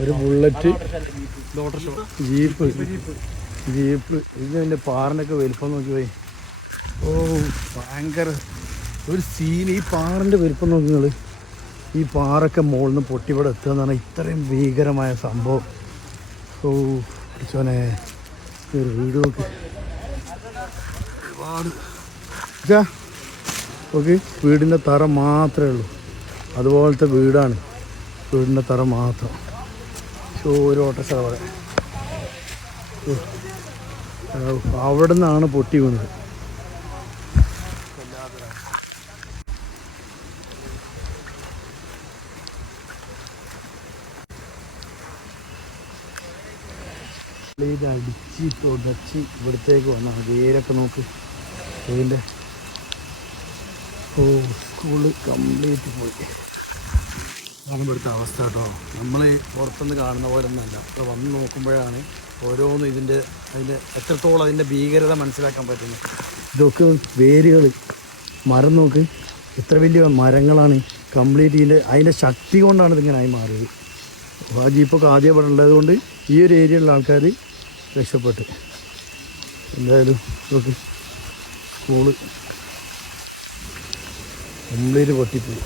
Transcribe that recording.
ഒരു bullet, jeep. ഇതിൻ്റെ പാറിനൊക്കെ വലിപ്പം നോക്കി പോയി. ഓ ഭയങ്കര ഒരു സീൻ. ഈ പാറിൻ്റെ വലിപ്പം നോക്കി നിങ്ങൾ. ഈ പാറൊക്കെ മുകളിൽ നിന്ന് പൊട്ടിവിടെ എത്തുക എന്ന് പറഞ്ഞാൽ ഇത്രയും ഭീകരമായ സംഭവം. ഓ ചോനെ ഒരു വീട് നോക്കി. ഒരുപാട് ഓക്കെ. വീടിൻ്റെ തറ മാത്രമേ ഉള്ളൂ. അതുപോലത്തെ വീടാണ്. വീടിൻ്റെ തറ മാത്രം. ഒരു ഓട്ടോറിക്ഷ അവിടെ നിന്നാണ് പൊട്ടി വീണത്. ഇത് അടിച്ച് തുടച്ച് ഇവിടത്തേക്ക് വന്നാണ്. വേരൊക്കെ നോക്ക് ഇതിൻ്റെ. സ്കൂള് കംപ്ലീറ്റ് പോയി. അതാണ് ഇവിടുത്തെ അവസ്ഥ കേട്ടോ. നമ്മൾ പുറത്തുനിന്ന് കാണുന്ന പോലെ ഒന്നല്ല. അപ്പോൾ വന്ന് നോക്കുമ്പോഴാണ് ഓരോന്നും അതിൻ്റെ എത്രത്തോളം അതിൻ്റെ ഭീകരത മനസ്സിലാക്കാൻ പറ്റുന്നത്. ഇതൊക്കെ വേരുകൾ, മരം നോക്ക്, എത്ര വലിയ മരങ്ങളാണ്. കംപ്ലീറ്റ് അതിൻ്റെ ശക്തി കൊണ്ടാണ് ഇതിങ്ങനെ ആയി മാറിയത്. അപ്പോൾ ആ ജീപ്പൊക്കെ ആദ്യം ഇവിടെ ഉള്ളത് കൊണ്ട് ഈ ഒരു ഏരിയയിലുള്ള ആൾക്കാർ രക്ഷപ്പെട്ട്. എന്തായാലും ഇതൊക്കെ സ്കൂള് കംപ്ലീറ്റ് പൊട്ടിപ്പോയി.